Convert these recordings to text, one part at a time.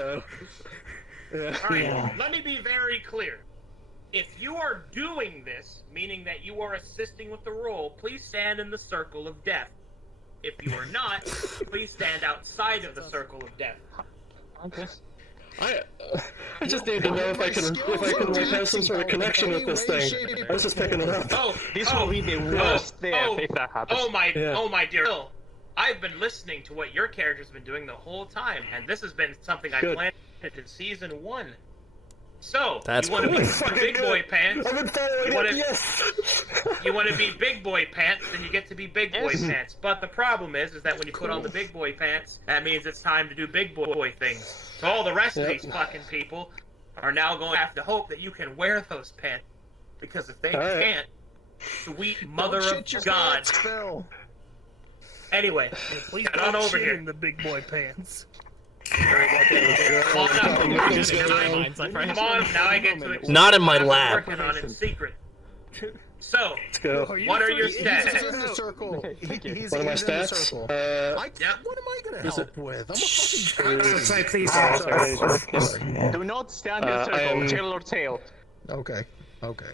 So, yeah. Alright, let me be very clear. If you are doing this, meaning that you are assisting with the role, please stand in the circle of death. If you are not, please stand outside of the circle of death. Okay. I just need to know if I can have some sort of connection with this thing. I was just picking it up. This will be the worst death if that happens. Oh my dear Bill. I've been listening to what your character's been doing the whole time, and this has been something I planned in season 1. So, you want to be big boy pants. I've been following it, yes! You want to be big boy pants, then you get to be big boy pants. But the problem is that when you put on the big boy pants, that means it's time to do big boy things. So all the rest of these fucking people are now going to have to hope that you can wear those pants. Because if they can't, sweet mother of God. Anyway, please get on over here. The big boy pants. Come on up. Come on, now I get to explain Not in my what I'm lab. working on in secret. So, go. What are your He's stats? in the circle. He's What are my in the stats? circle. What am I gonna help with? I'm a fucking Please. Do not stand in a circle, tail or tail. Okay.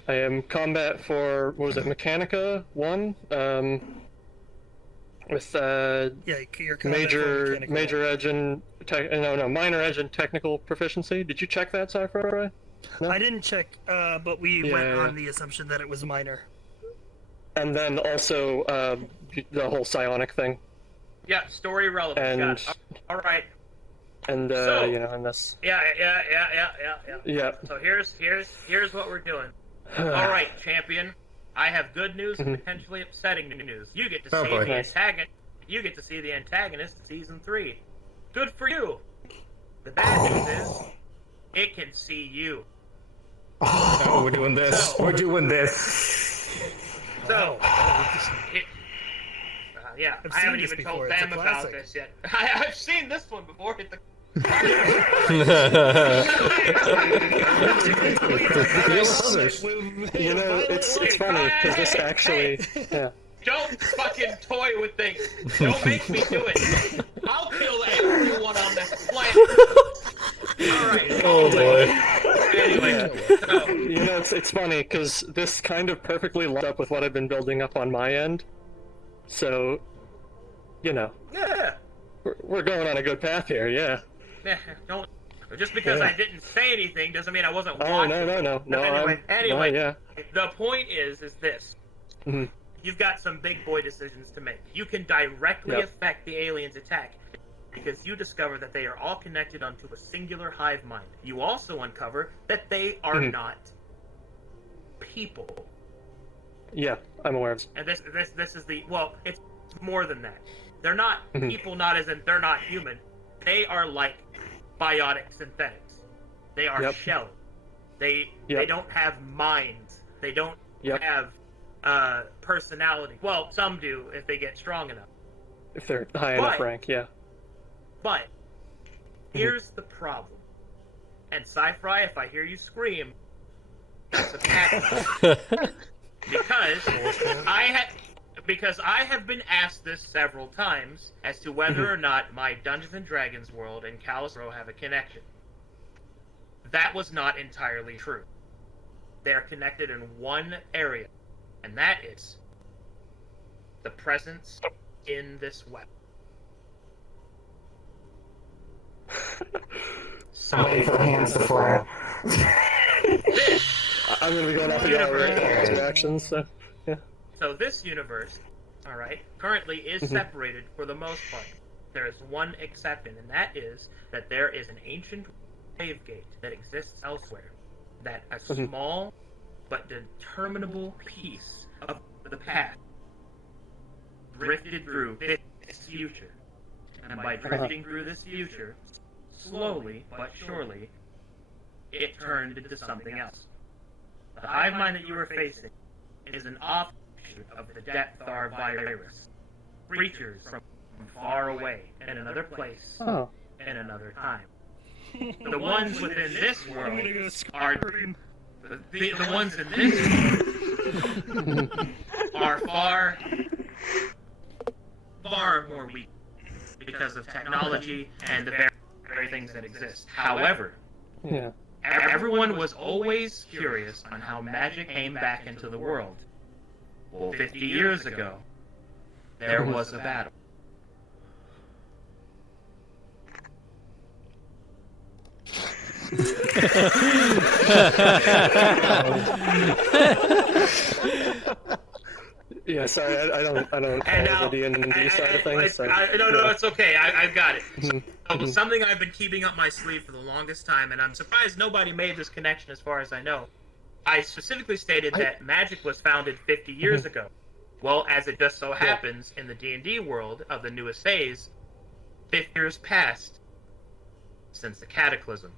I am combat for, what was it, Mechanica 1? With your major edge and minor edge and technical proficiency. Did you check that, Sci-Fi? No? I didn't check, but we went on the assumption that it was minor. And then also the whole psionic thing. Yeah, story relevant. And all right. And and this. Yeah. Yeah. So here's what we're doing. All right, champion. I have good news and potentially upsetting news. You get to see the antagonist. You get to see the antagonist in season 3. Good for you. The bad news is, it can see you. Oh, we're doing this. We're doing this. So, yeah, I haven't even told them about this yet. I've seen this one before. You know, it's funny because this actually. Yeah. Don't fucking toy with things. Don't make me do it. I'll kill everyone on this planet. Alright. Oh boy. Anyway, so. You know, it's funny because this kind of perfectly lined up with what I've been building up on my end. So, you know. Yeah. We're going on a good path here, yeah. Yeah, don't. Just because I didn't say anything doesn't mean I wasn't watching. No. Anyway, the point is this. Mm-hmm. You've got some big boy decisions to make. You can directly affect the aliens' attack because you discover that they are all connected onto a singular hive mind. You also uncover that they are not people. Yeah, I'm aware of it. And this is the it's more than that. They're not people, not as in they're not human. They are like biotic synthetics. They are shell. They don't have minds. They don't have personality. Well, some do if they get strong enough. If they're high enough rank, yeah. But here's the problem. And Sci-Fi, if I hear you scream, it's a pattern. Because I have been asked this several times as to whether or not my Dungeons and Dragons world and Callous have a connection. That was not entirely true. They are connected in one area, and that is the presence in this weapon. So, wait for the hands to flare. I'm gonna be going off the reactions, so yeah. So this universe, alright, currently is separated for the most part. There is one exception, and that is that there is an ancient wave gate that exists elsewhere. That a small but determinable piece of the past drifted through this future. And by drifting through this future, slowly but surely, it turned into something else. The hive mind that you are facing is an offshoot of the Death Star virus. Creatures from far away, in another place, in another time. The ones within this world are the ones in this world are far more weak because of technology and the very things that exist. However, Yeah. everyone was always curious on how magic came back into the world. Well, 50 years ago, there was a battle. Yeah, sorry, I don't follow the D&D side of things. No, it's okay. I've got it. So, something I've been keeping up my sleeve for the longest time, and I'm surprised nobody made this connection as far as I know. I specifically stated that magic was founded 50 years ago. Well, as it just so happens, in the D&D world of the newest phase, 50 years passed since the Cataclysm.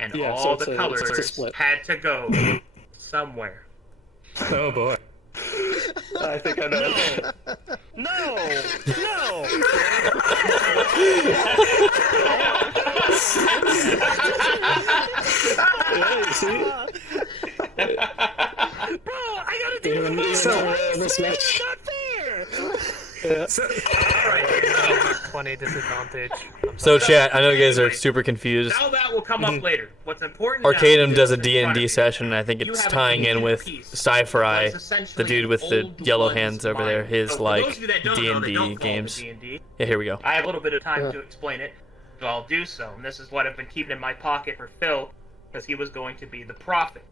And all the colors had to go somewhere. Oh boy. I think I know. No! Yeah, you see? Bro, I gotta do This match. not fair! Yeah. Alright, 20 disadvantage. So chat, I know you guys are super confused. now that will come up later. What's important Arcadum now does a is in front of D&D you. session, and I think You it's have an tying in ancient with piece Sci-Fi, that is essentially the dude with the old yellow one's hands over mind. there, his So for like those of you that don't know, that D&D don't follow games. D&D, Yeah, here we go. I have a little bit of time to explain it, so I'll do so. And this is what I've been keeping in my pocket for Phil, because he was going to be the prophet,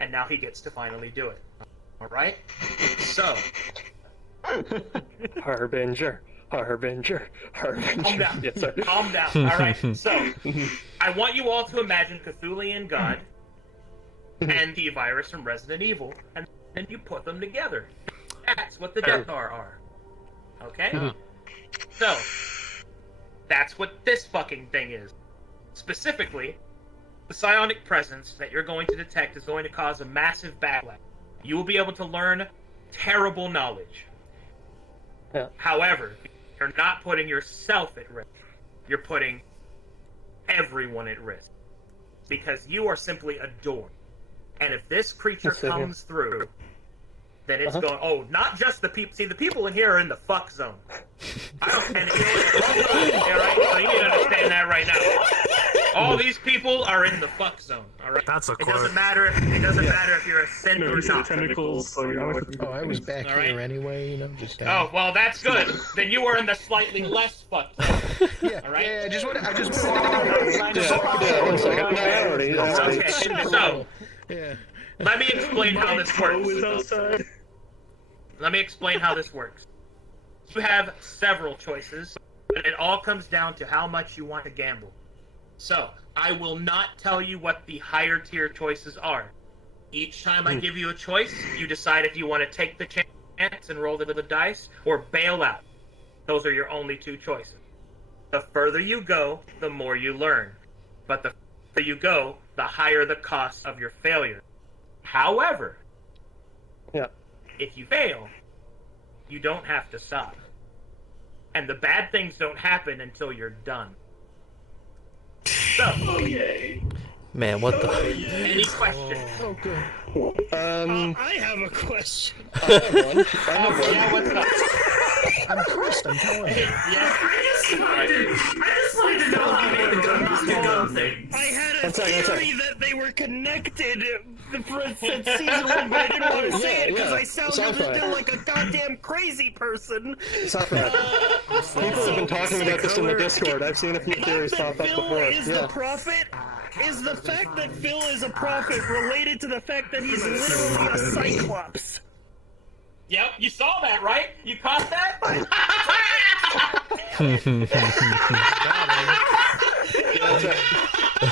and now he gets to finally do it. All right. So, Harbinger. calm down. Yes, sir. Calm down. All right. So, I want you all to imagine Cthulian God and the virus from Resident Evil, and then you put them together. That's what the Death Star are. Okay? So, that's what this fucking thing is. Specifically, the psionic presence that you're going to detect is going to cause a massive backlash. You will be able to learn terrible knowledge. Yeah. However, you're not putting yourself at risk. You're putting everyone at risk. Because you are simply a door. And if this creature comes through, then it's going, oh, not just the people. See, the people in here are in the fuck zone. I don't, and you know, right? So you need to understand that right now. All these people are in the fuck zone. All right. That's a It quote. doesn't matter. It doesn't matter if you're a synth or not. Oh, I was back All right. here anyway, just Oh, well, that's good. Then you are in the slightly less fuck zone. yeah, All right. yeah, I just want Yeah, one second. No, I already. Okay. So yeah. let me explain how this works. Let me explain how this works. You have several choices, but it all comes down to how much you want to gamble. So, I will not tell you what the higher tier choices are. Each time I give you a choice, you decide if you want to take the chance and roll the dice, or bail out. Those are your only two choices. The further you go, the more you learn. But the further you go, the higher the cost of your failure. However, if you fail, you don't have to stop. And the bad things don't happen until you're done. So, Man, what the? any questions? Oh, good. I have a question. I have one. Yeah, what's up? I'm cursed, I'm telling you. I had a theory that they were connected since season 1, but I didn't want to say it because I sounded still like a goddamn crazy person. Stop that. People have been talking about this in the Discord. I've seen a few theories pop up Phil before. is the prophet. Is the fact that Phil is a prophet related to the fact that he's literally a cyclops? Yep, you saw that, right? You caught that?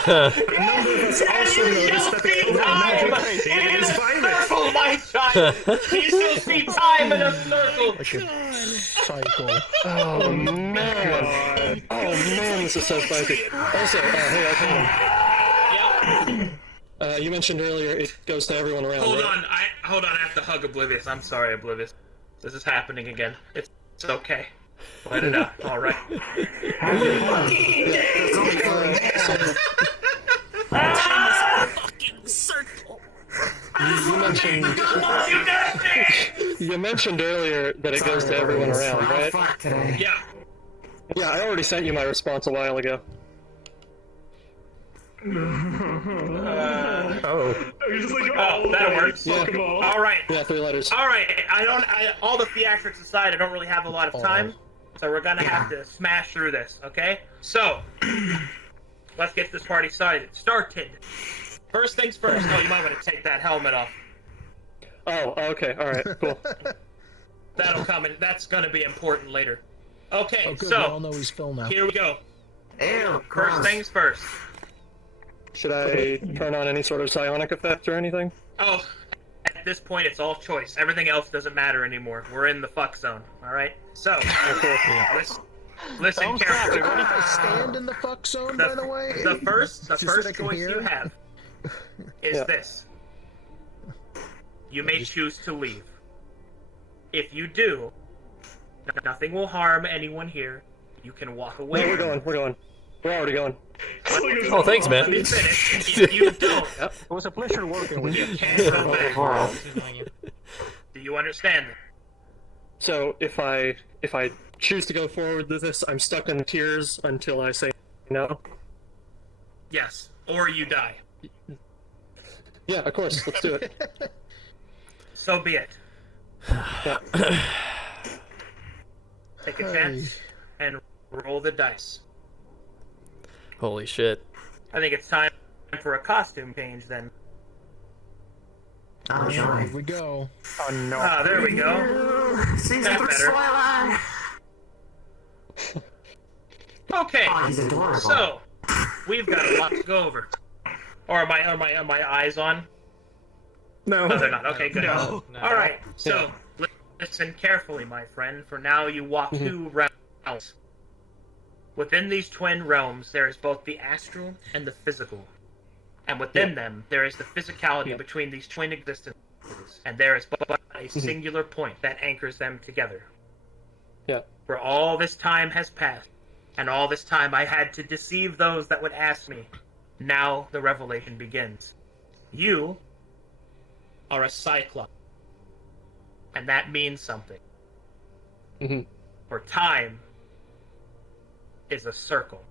A number of us also noticed that the overall magic is violet. Oh my child! You still see time in a circle! Like a cycle. Oh man! Oh man, this is so spicy. Also, hey, Yep. you mentioned earlier it goes to everyone around. Hold right? on, I have to hug Oblivious. I'm sorry, Oblivious. This is happening again. It's okay. Let it out. All right. Fucking circle. You mentioned earlier that it goes to everyone around, right? Yeah. Yeah, I already sent you my response a while ago. Oh, that works. Yeah. All right. Yeah, 3 letters. All right. All the theatrics aside, I don't really have a lot of time, so we're gonna have to smash through this. Okay. So, let's get this party started. First things first. Oh, you might want to take that helmet off. Oh, okay. All right. Cool. That'll come in. That's gonna be important later. Okay. Oh, good. We all So know he's Phil now. here we go. First things first. Should I turn on any sort of psionic effect or anything? Oh, at this point, it's all choice. Everything else doesn't matter anymore. We're in the fuck zone. All right. So, listen carefully. What if I stand in the fuck zone, by the way? The first Just so I can choice hear? you have is this. You may choose to leave. If you do, nothing will harm anyone here. You can walk away. No, we're going. We're going. We're already going. Oh, thanks, man. Let me finish. If you don't, It was a pleasure working with you. you can't go back. Do you understand? So if I choose to go forward with this, I'm stuck in tears until I say no. Yes. Or you die. Yeah, of course. Let's do it. So be it. Yeah. Take a chance and roll the dice. Holy shit. I think it's time for a costume change then. Here we go. Oh no. Ah, there we go. That's better. Okay, so we've got a lot to go over. Or are my eyes on? No. No, they're not. Okay, good. No. All right. So listen carefully, my friend. For now, you walk 2 realms. Within these twin realms, there is both the astral and the physical. And within them, there is the physicality between these twin existences. And there is but a singular point that anchors them together. Yeah. For all this time has passed, and all this time I had to deceive those that would ask me. Now the revelation begins. You are a Cyclops. And that means something. Mm-hmm. For time is a circle.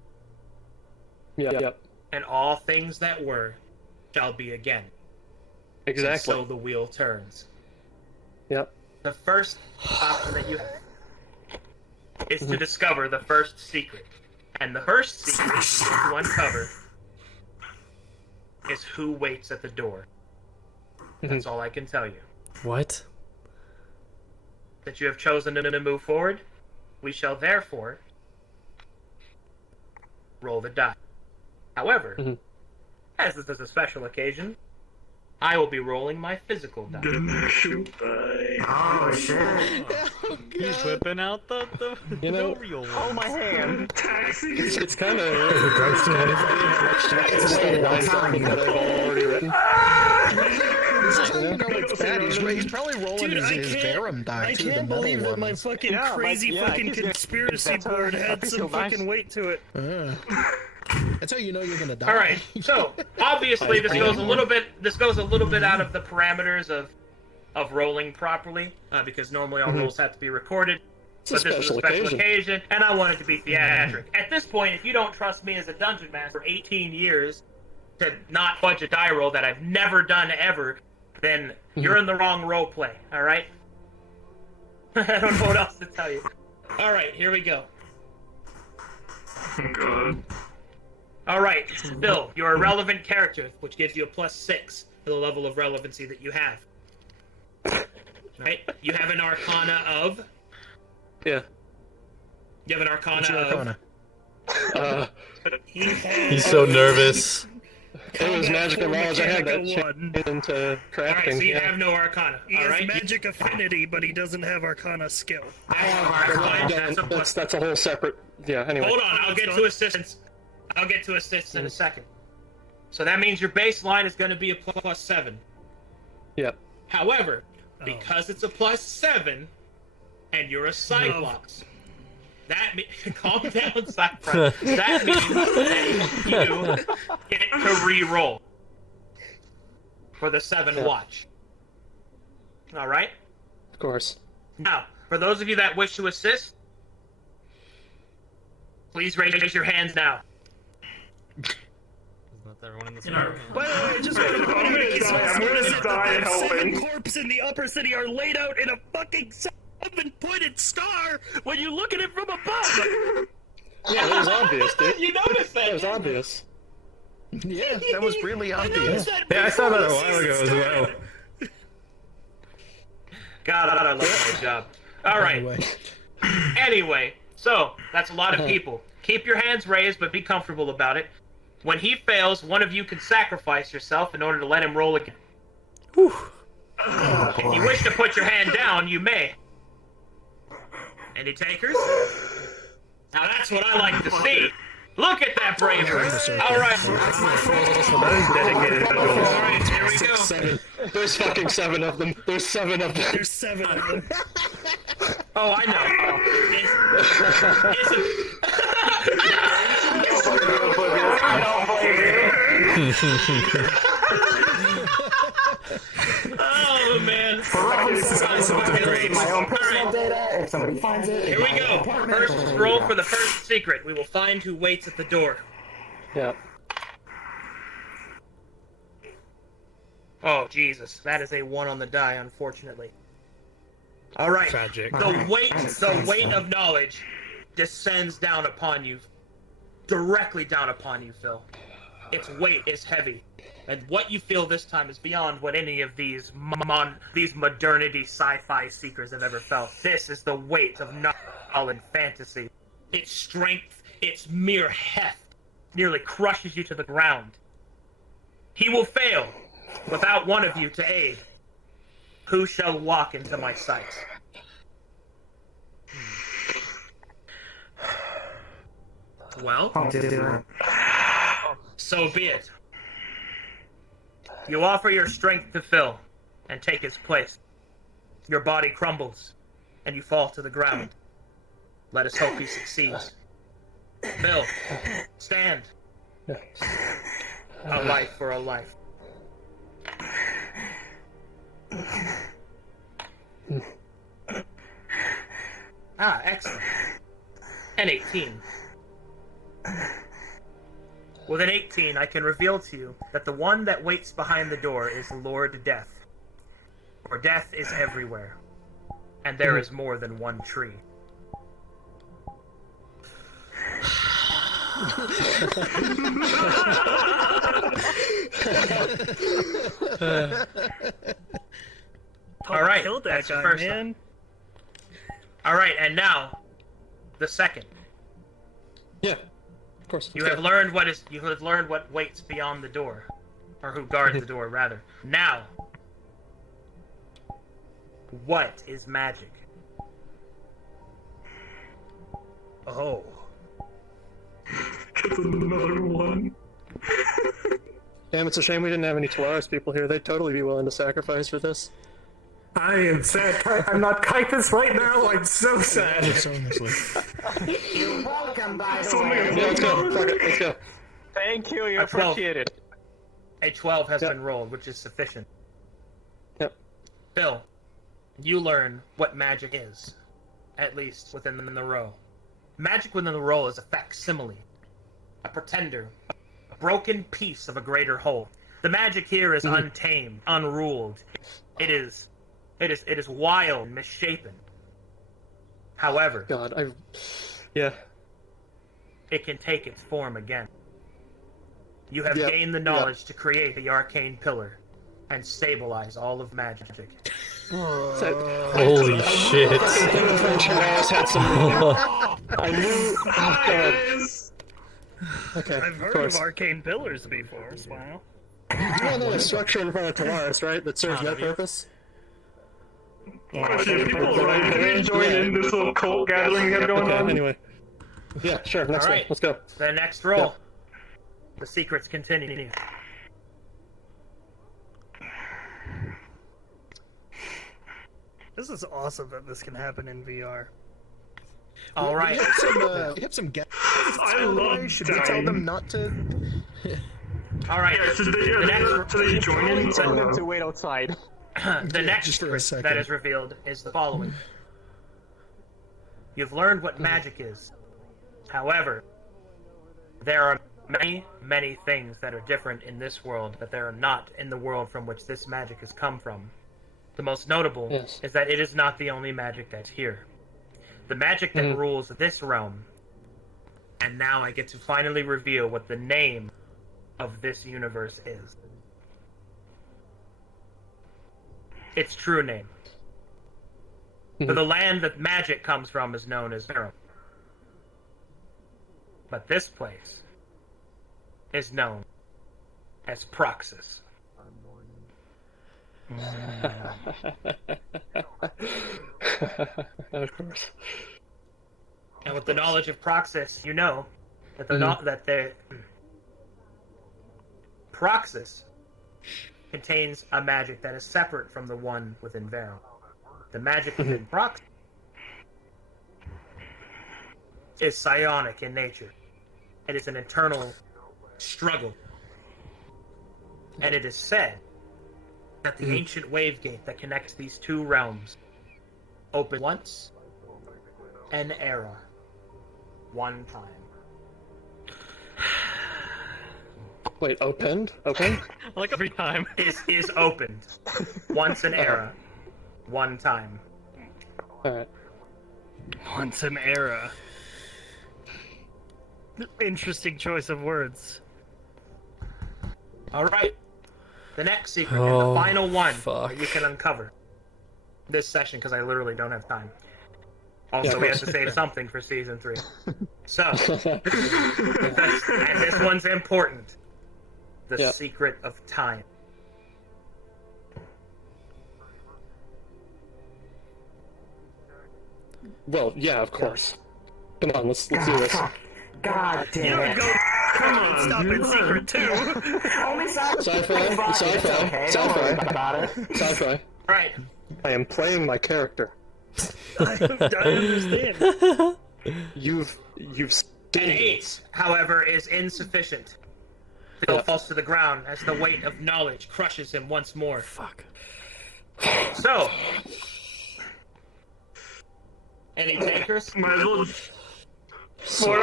Yep. And all things that were shall be again. Exactly. And so the wheel turns. Yep. The first option that you have is to discover the first secret. And the first secret to uncover is who waits at the door. That's all I can tell you. What? That you have chosen to move forward, we shall therefore roll the die. However, as this is a special occasion, I will be rolling my physical die. Oh shit! He's whipping out the You know- the real one. Oh, my hand. It's kind of it's that I've already written. This is how you know it's bad. He's probably rolling Dude, his Verum die I too. can't believe that my fucking crazy fucking he's gonna- conspiracy that's board a had physical some dice. fucking weight to it. That's how you know you're gonna die. All right. So obviously, this goes a little bit. This goes a little bit out of the parameters of rolling properly, because normally all rolls have to be recorded. But this is a special occasion, and I want it to be theatric. At this point, if you don't trust me as a dungeon master for 18 years to not fudge a die roll that I've never done ever, then you're in the wrong role play. All right. I don't know what else to tell you. All right, here we go. All right, Bill, you're a relevant character, which gives you a +6 for the level of relevancy that you have. Right? You have an Arcana of. Yeah. You have an Arcana What's your of. Arcana? He's so nervous. It was magical knowledge I had that Mechanical one. changed into crafting. All right, so you yeah. have no Arcana. He All has right. magic affinity, but he doesn't have Arcana skill. That's That's a whole separate. Yeah. Anyway. Hold on, I'll get to assistance. I'll get to assistance in a second. So that means your baseline is going to be a +7. Yep. However, because it's a +7, and you're a Cyclops, that means calm down, Cyclops. That means that you get to re-roll for the 7 watch. All right. Of course. Now, for those of you that wish to assist, please raise your hands now. everyone in this By room. the way, I just want to point out in case the 7 corpses in the upper city are laid out in a fucking 7-pointed star when you look at it from above. Yeah, that was obvious, dude. You noticed that? That was obvious. Yeah, that was really obvious. Yeah, I saw that a while ago as well. God, I love my job. All right. Anyway, so that's a lot of people. Keep your hands raised, but be comfortable about it. When he fails, one of you can sacrifice yourself in order to let him roll again. If you wish to put your hand down, you may. Any takers? Now that's what I like to see. Look at that bravery. All right. All right, here we go. 7. There's fucking 7 of them. There's 7 of them. There's 7 of them. Oh, I Oh man! My own personal data. If somebody finds it, here we go. First roll for the first secret. We will find who waits at the door. Yeah. Oh Jesus, that is a 1 on the die, unfortunately. All right. Tragic. The weight of knowledge descends down upon you, directly down upon you, Phil. Its weight is heavy, and what you feel this time is beyond what any of these modernity sci-fi seekers have ever felt. This is the weight of knowledge and fantasy. Its strength, its mere heft, nearly crushes you to the ground. He will fail without one of you to aid. Who shall walk into my sight? Well, so be it. You offer your strength to Phil and take his place. Your body crumbles and you fall to the ground. Let us hope he succeeds. Phil, stand. A life for a life. Ah, excellent. An 18. With an 18, I can reveal to you that the one that waits behind the door is Lord Death. For death is everywhere, and there is more than one tree. All right, killed that that's guy, your first man. one. All right, and now the second. Yeah. Of course. You have learned what waits beyond the door, or who guards the door, rather. Now, what is magic? Oh. Another one. Damn, it's a shame we didn't have any Tolaris people here. They'd totally be willing to sacrifice for this. I am sad. I'm not Kythus right now. I'm so sad. You're welcome, by the way. Yeah, let's go. Fuck it. Let's go. Thank you, you A 12. appreciate it. A 12 has Yep. been rolled, which is sufficient. Yep. Bill, you learn what magic is, at least within the row. Magic within the row is a facsimile, a pretender, a broken piece of a greater whole. The magic here is untamed, unruled. It is wild, misshapen. However, God, yeah. it can take its form again. You have Yep, gained the knowledge to create the arcane pillar and stabilize all of magic. Holy shit. Had some. I knew. Oh, God. Okay. I've heard of arcane pillars before, Smile. You know the structure in front of Tolaris, right? That serves no purpose. People are joining this little cult gathering we have going Okay, on. anyway. Yeah, sure. Next All one. right. Let's go. The next roll. The secrets continue. This is awesome that this can happen in VR. All right. We have some guests. I love Should we tell them not to? All right. Should they join in? Tell them to wait outside. The next just for a secret second. that is revealed is the following. You've learned what magic is. However, there are many, many things that are different in this world that there are not in the world from which this magic has come from. The most notable is that it is not the only magic that's here. The magic that rules this realm. And now I get to finally reveal what the name of this universe is. Its true name. For the land that magic comes from is known as Verum. But this place is known as Proxus. Of course. And with the knowledge of Proxus, you know that the Proxus contains a magic that is separate from the one within Verum. The magic within Proxus is psionic in nature. It is an eternal struggle. And it is said that the ancient wave gate that connects these two realms opened once an era. One time. Wait, opened? Opened? Like every time. Is opened. Once an era. One time. Alright. Once an era. Interesting choice of words. Alright. The next secret and the final one fuck. that you can uncover this session, because I literally don't have time. Also, we have to save something for season 3. So, and this one's important. The secret of time. Well, yeah, of course. Come on, let's do this. God damn it. Come on, stop it, secret too. Sci-fi. Right. I am playing my character. I understand. You've An seen 8, this. however, is insufficient. Phil falls to the ground as the weight of knowledge crushes him once more. Fuck. So, any takers? For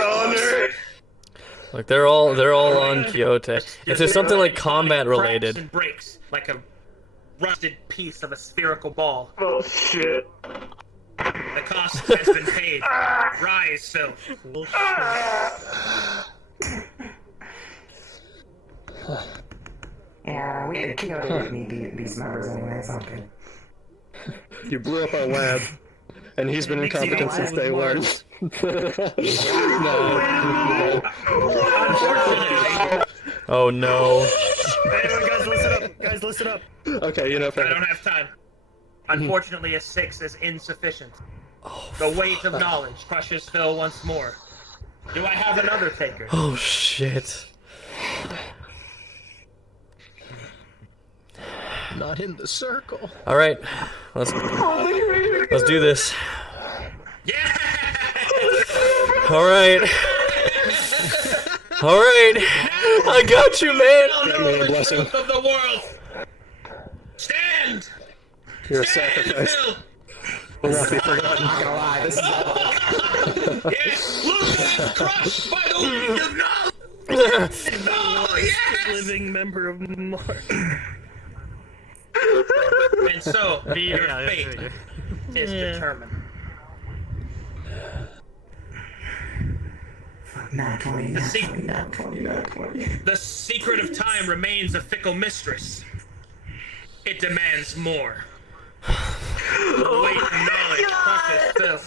honor. Like they're all on Kyoto. If there's something like combat Cracks related. and breaks like a rusted piece of a spherical ball. Oh shit. The cost has been paid. Rise, Phil. Yeah, we Kyoto didn't need these members anyway, it's okay. You blew up our lab, and he's been incompetent since day one. No. Oh no. Anyway, guys, listen up. Guys, listen up. Okay, you know, fair I don't have time. Unfortunately, a 6 is insufficient. The weight of knowledge crushes Phil once more. Do I have another taker? Oh shit. Not in the circle. All right, let's do this. Yeah! All right. All right. I got you, man. May the blessing. Truth of the world. Stand! You're a Stand, sacrifice. Phil! Will not be forgotten. Not gonna lie, this is Yes! Look, crushed by the weight of knowledge! Oh, yes! Living member of Mars. And so, your fate is determined. Not 20, The, not 20, not 20, not 20. the secret of time remains a fickle mistress. It demands more. The weight of knowledge crushes Phil.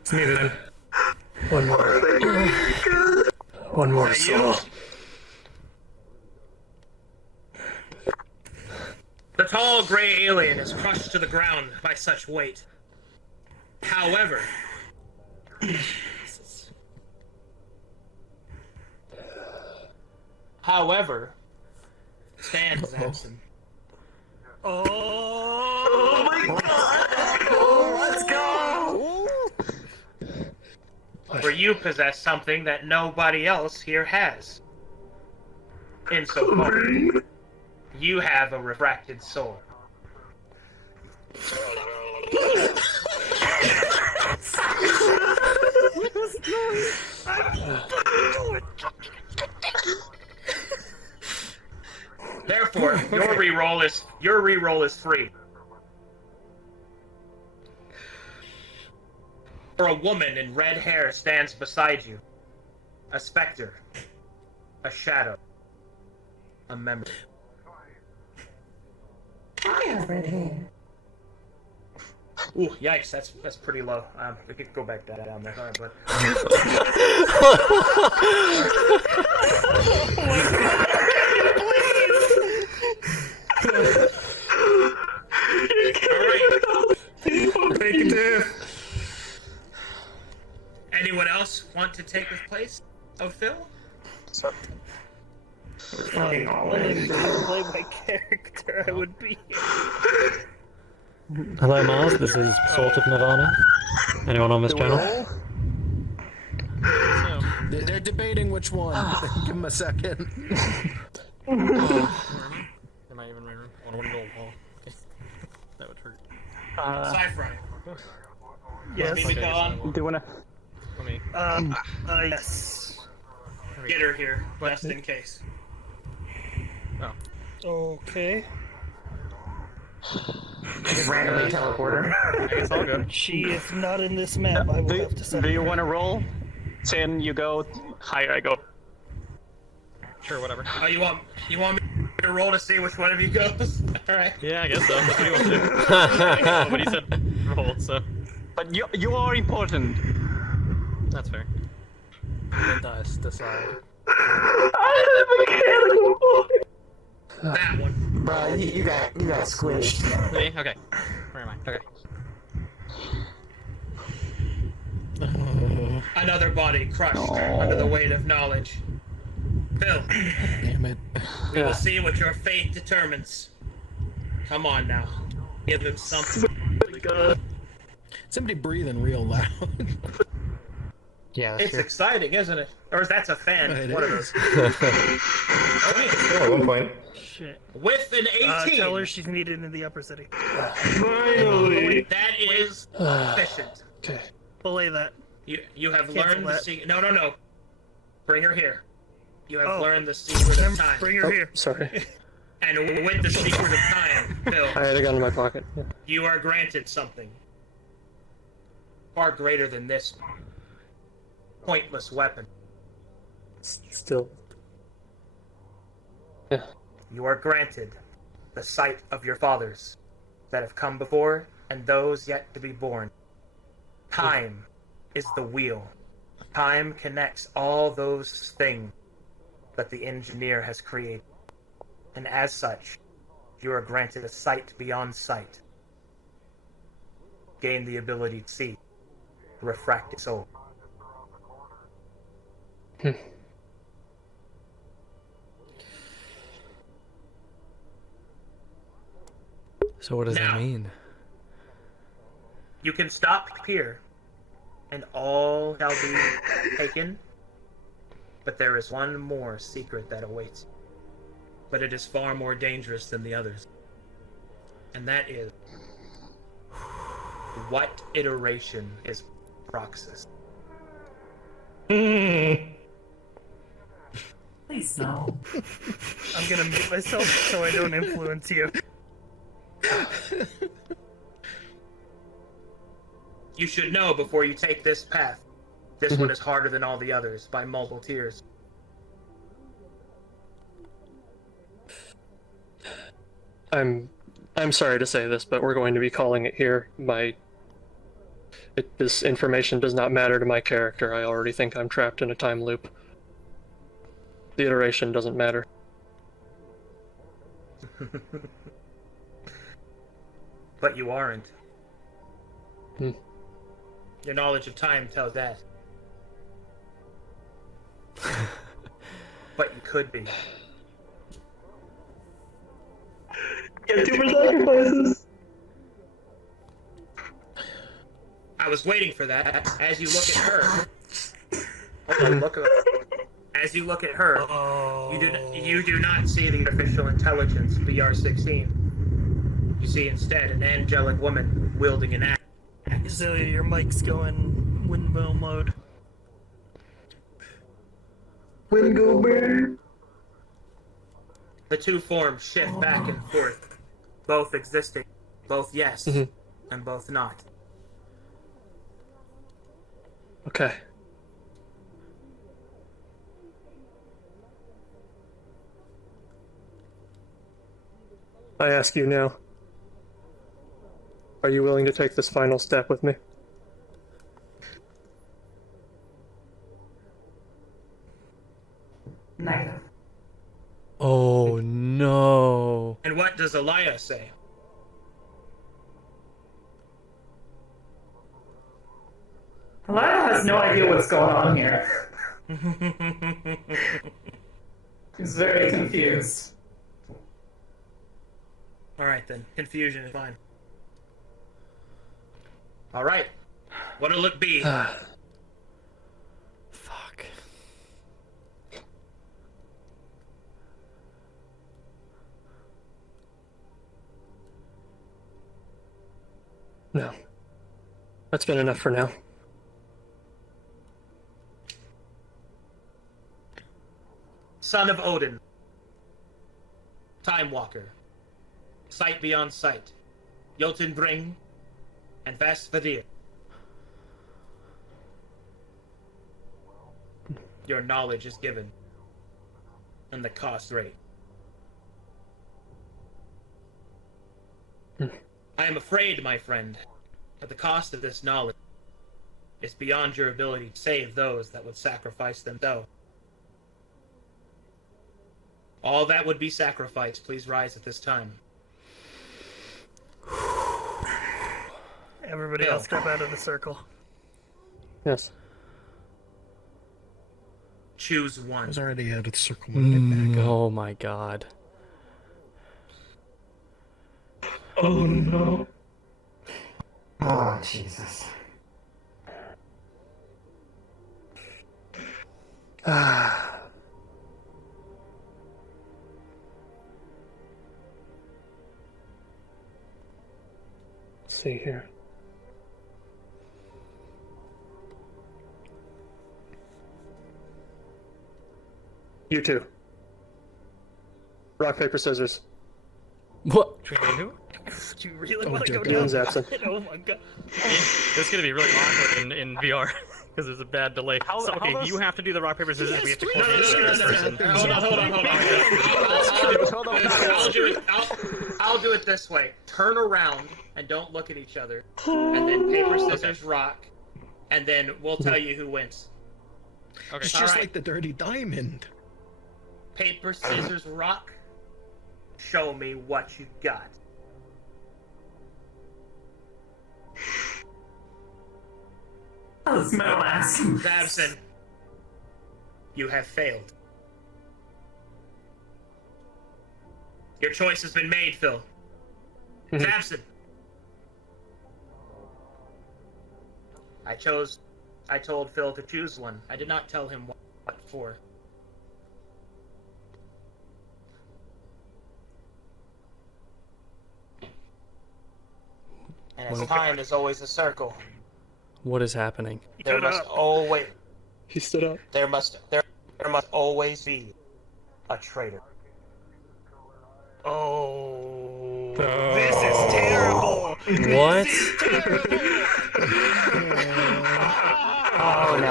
It's me then. One more soul. The tall gray alien is crushed to the ground by such weight. However, stands absent. Oh my god! Let's go! For you possess something that nobody else here has. Insofar, you have a refracted soul. Your reroll is free. Or a woman in red hair stands beside you. A specter. A shadow. A memory. I have red hair. Ooh, yikes! That's pretty low. We could go back down there. Sorry, but. Anyone else want to take the place of Phil? Play my character, I would be. Hello Mars, this is Sort of Nirvana. Anyone on this channel? They're debating which one. Give them a second. Am I even in my room? I want to go wall. That would hurt. Cypher. Yes. Want me to go on? Do you wanna? Let me. Yes. Get her here, just in case. Okay. Just randomly teleport her. It's all good. She is not in this map, I will have to say. Do you wanna roll? 10, you go. Higher, I go. Sure, whatever. Oh, you want me to roll to see which one of you goes? All right. Yeah, I guess so. What do you want to do? But he said roll, so But you are important. that's fair. Let us decide. That one. Bro, you got squished. Me? Okay. Where am I? Okay. Another body crushed under the weight of knowledge. Phil, Damn it. we will see what your fate determines. Come on now. Give him something. Somebody breathing real loud. Yeah, It's exciting, isn't it? Or that's a fan. It One of is. those. Oh, at one point. Shit. With an 18. Tell her she's needed in the upper city. That is efficient. Okay. Belay that. You have Cancel learned the that. secret. No. Bring her here. You have Oh. learned the secret of time. Bring her here. Sorry. And with the secret of time, Phil, I had a gun in my pocket. Yeah. you are granted something far greater than this pointless weapon. Still. Yeah. You are granted the sight of your fathers that have come before and those yet to be born. Time is the wheel. Time connects all those things that the engineer has created. And as such, you are granted a sight beyond sight. Gain the ability to see. Refract its soul. So what does Now. that mean? You can stop here, and all shall be taken. But there is one more secret that awaits. But it is far more dangerous than the others. And that is, what iteration is Proxus? Please no. I'm gonna mute myself so I don't influence you. You should know before you take this path. This one is harder than all the others by multiple tiers. I'm sorry to say this, but we're going to be calling it here. This information does not matter to my character. I already think I'm trapped in a time loop. The iteration doesn't matter. But you aren't. Hmm. Your knowledge of time tells that. But you could be. Get two more sacrifices. I was waiting for that. As you look at her, hold on, as you look at her, you do not see the artificial intelligence BR-16. You see instead an angelic woman wielding an axe. Azalea, your mic's going windmill mode. Wingo bird. The two forms shift back and forth, both existing, both yes, and both not. Okay. I ask you now. Are you willing to take this final step with me? Negative. Oh no. And what does Elia say? Elia has no idea what's going on here. He's very confused. Alright then, confusion is fine. Alright, what'll it be? Fuck. No. That's been enough for now. Son of Odin. Time Walker. Sight beyond sight. Jotunbring and Vastvadir. Your knowledge is given. And the cost rate. I am afraid, my friend, that the cost of this knowledge is beyond your ability to save those that would sacrifice themselves. All that would be sacrificed, please rise at this time. Everybody else step out of the circle. Yes. Choose one. I was already out of the circle. Oh my god. Oh no. Oh, Jesus. Let's see here. You two. Rock, paper, scissors. What? Do you really want to go Ian down? Zapson. Oh my god. It's gonna be really awkward in VR because there's a bad delay. So, okay, you have to do the rock paper scissors. We have to coordinate the first person. Hold on. I'll do it this way. Turn around and don't look at each other. And then paper, scissors, rock. And then we'll tell you who wins. Okay. It's just like the Dirty Diamond. Paper, scissors, rock. Show me what you got. Oh, this metal ass. Zabson, you have failed. Your choice has been made, Phil. Zabson. I told Phil to choose one. I did not tell him what for. And as time is always a circle, What is happening? there must always He stood up. there must always be a traitor. Oh. This is terrible. What? Oh no.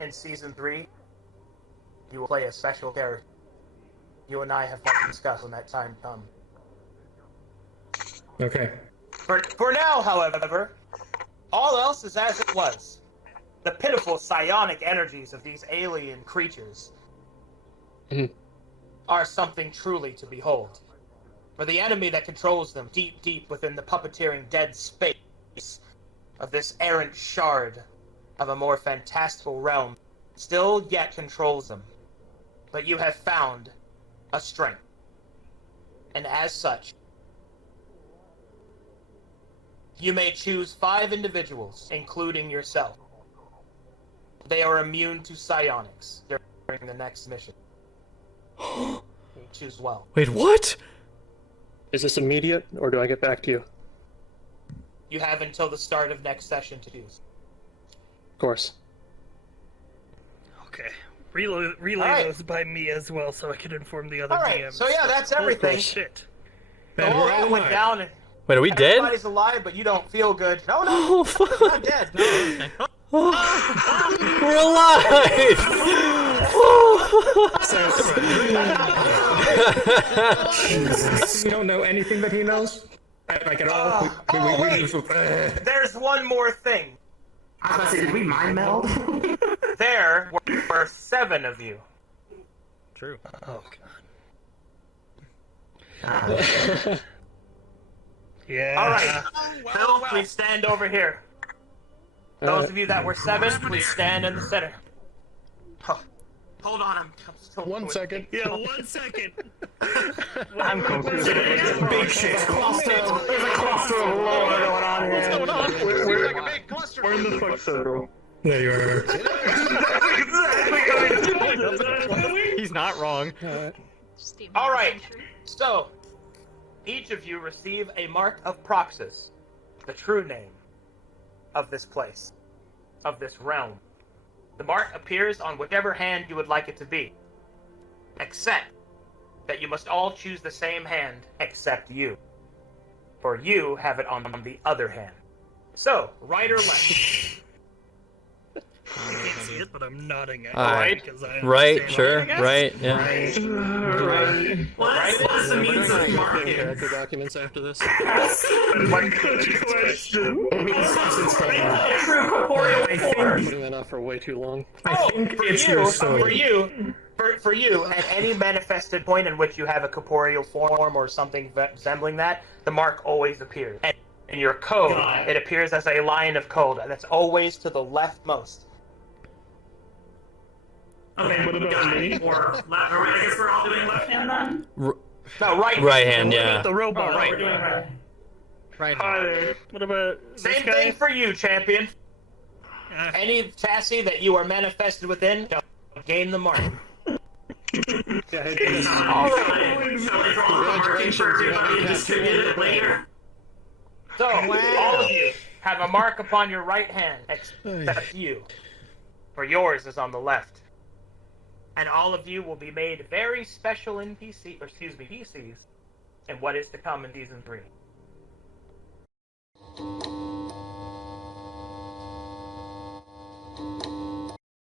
In season 3, you will play a special character. You and I have discussed when that time comes. Okay. For now, however, all else is as it was. The pitiful psionic energies of these alien creatures are something truly to behold. For the enemy that controls them deep, deep within the puppeteering dead space of this errant shard of a more fantastical realm still yet controls them. But you have found a strength. And as such, you may choose 5 individuals, including yourself. They are immune to psionics during the next mission. Choose well. Wait, what? Is this immediate, or do I get back to you? You have until the start of next session to choose. Of course. Okay. Relay those by me as well, so I can inform the other Alright, DMs. so yeah, that's everything. Oh, shit. So all that went down. And Wait, are we dead? everybody's alive, but you don't feel good. No, Oh, fuck. you're not dead. No. We're alive! You don't know anything that he knows? Like at all? There's one more thing. I was about to say, did we mind meld? There were 7 of you. True. Oh, God. Yeah. Alright. Phil, please stand over here. Those of you that were 7, please stand in the center. Hold on, I'm still 1 second. Yeah, 1 second. I'm confused. Big shit. There's a cluster of lore going on here. What's going on? We're like a big cluster. Where in the fuck, Central? There you are. He's not wrong. Alright, so each of you receive a mark of Proxus, the true name of this place, of this realm. The mark appears on whichever hand you would like it to be, except that you must all choose the same hand except you, for you have it on the other hand. So, right or left? I can't see it, but I'm nodding at Alright. because I Right, understand sure, it. right, yeah. Right. What's the means of marking? Character documents after this. Good question. It means substance True corporeal form. Putting that off for way too long. I think for it's you, your soul. for you, at any manifested point in which you have a corporeal form or something resembling that, the mark always appears. And in your code, it appears as a line of code that's always to the leftmost. Okay, What about me? or left. I guess we're all doing left hand then? No, right. Right hand, yeah. The robot. right. We're doing right. Right. Hi there. What about Same this guy? thing for you, champion. Any chassis that you are manifested within, gain the mark. Yeah, hey, Shall I draw the marking for everybody and distribute it later? So, all of you have a mark upon your right hand, except you. For yours is on the left. And all of you will be made very special PCs in what is to come in Season 3.